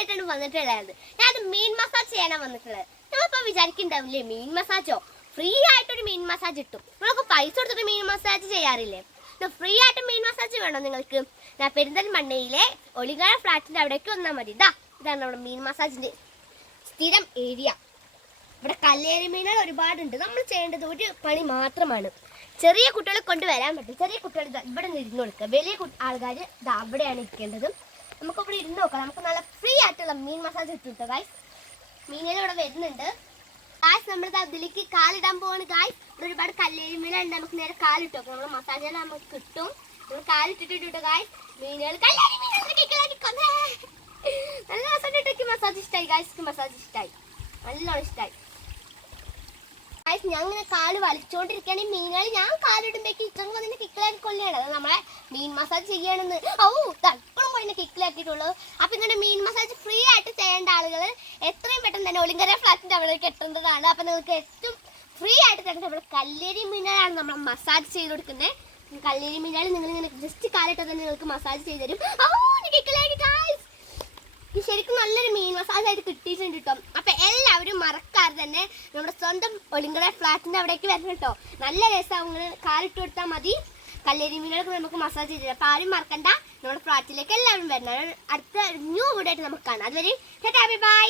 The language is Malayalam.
ആയിട്ടാണ് വന്നിട്ടുള്ളത്. ഞാൻ മീൻ മസാജ് ചെയ്യാനാണ് വന്നിട്ടുള്ളത്. നമ്മളിപ്പോൾ വിചാരിക്കുന്നുണ്ടാവില്ലേ മീൻ മസാജോ, ഫ്രീ ആയിട്ടൊരു മീൻ മസാജ് കിട്ടും. നിങ്ങൾക്ക് പൈസ കൊടുത്തിട്ട് മീൻ മസാജ് ചെയ്യാറില്ലേ? ഫ്രീ ആയിട്ട് മീൻ മസാജ് വേണം നിങ്ങൾക്ക്? ഞാൻ പെരിന്തൽമണ്ണയിലെ ഒളികാഴ ഫ്ലാറ്റിൻ്റെ അവിടേക്ക് വന്നാൽ മതി. ഇതാണ് നമ്മുടെ മീൻ മസാജിൻ്റെ സ്ഥിരം ഏരിയ. ഇവിടെ കല്ലേരി മീനുകൾ ഒരുപാടുണ്ട്. നമ്മൾ ചെയ്യേണ്ടത് ഒരു പണി മാത്രമാണ്. ചെറിയ കുട്ടികളെ കൊണ്ട് വരാൻ പറ്റും. ചെറിയ കുട്ടികൾ ഇവിടെ നിന്ന് ഇരുന്ന് കൊടുക്കുക. വലിയ ആൾക്കാർ അവിടെയാണ് ഇരിക്കേണ്ടത്. നമുക്ക് ഇവിടെ ഇരുന്ന് നോക്കാം. നമുക്ക് നല്ല ഫ്രീ ആയിട്ടുള്ള മീൻ മസാജ് കിട്ടും ഗായ്സ്. മീനുകൾ ഇവിടെ വരുന്നുണ്ട് ഗായ്സ്. നമ്മൾ അതിലേക്ക് കാലിടാൻ പോവാണ് ഗായ്സ്. ഇവിടെ ഒരുപാട് കല്ലേരി മീനുണ്ട്. നമുക്ക് നേരെ കാലിട്ട് നോക്കാം. നമ്മൾ മസാജ് നമുക്ക് കിട്ടും. നമ്മൾ കാലിട്ടിട്ട് ഗായ്സ് മീനുകൾ കല്ലേരി മീനുകൾ നല്ല രസമായിട്ട് മസാജ് ഇഷ്ടമായി ഗായ്സ്. മസാജ് ഇഷ്ടമായി, നല്ലോണം ഇഷ്ടമായി ഗായ്സ്. ഞാൻ ഇങ്ങനെ കാല് വലിച്ചോണ്ടിരിക്കുകയാണ്. മീനുകൾ ഞാൻ കാലിടുമ്പോഴേക്ക് ഇത്രയും വന്നിട്ട് കിക്കിലാക്കി കൊള്ളിയാണ്. അത് നമ്മളെ മീൻ മസാജ് ചെയ്യണമെന്ന് ഇപ്പോഴും പോയി കിക്കിലാക്കിയിട്ടുള്ളൂ. അപ്പൊ ഇങ്ങനെ മീൻ മസാജ് ഫ്രീ ആയിട്ട് ചെയ്യേണ്ട ആളുകൾ എത്രയും പെട്ടെന്ന് തന്നെ ഒളിങ്കര ഫ്ലാറ്റിന്റെ അവിടേക്ക് എത്തേണ്ടതാണ്. അപ്പൊ നിങ്ങൾക്ക് ഏറ്റവും ഫ്രീ ആയിട്ട് തരുന്നത് നമ്മുടെ കല്ലേരി മീനുകളാണ് നമ്മൾ മസാജ് ചെയ്ത് കൊടുക്കുന്നത്. കല്ലേരി മീനുകൾ നിങ്ങൾ ഇങ്ങനെ ജസ്റ്റ് കാലിട്ട് തന്നെ നിങ്ങൾക്ക് മസാജ് ചെയ്ത് തരും. ശരിക്കും നല്ലൊരു മീൻ മസാജ് ആയിട്ട് കിട്ടിയിട്ടുണ്ട് കേട്ടോ. അപ്പൊ എല്ലാവരും മറക്കാതെ തന്നെ നമ്മുടെ സ്വന്തം ഒളിങ്കര ഫ്ലാറ്റിന്റെ അവിടേക്ക് വരണം കേട്ടോ. നല്ല രസമാവും. ഇങ്ങനെ കാലിട്ട് കൊടുത്താൽ മതി. കല്ലേരി മീനുകൾക്ക് നമുക്ക് മസാജ് ചെയ്ത് തരാം. അപ്പൊ ആരും മറക്കണ്ട, നമ്മുടെ ഫ്ലാറ്റിലേക്ക് എല്ലാവരും വരണം. അടുത്ത ന്യൂ വീഡിയോ ആയിട്ട് നമുക്ക് കാണാം. അതുവരെ ബൈ.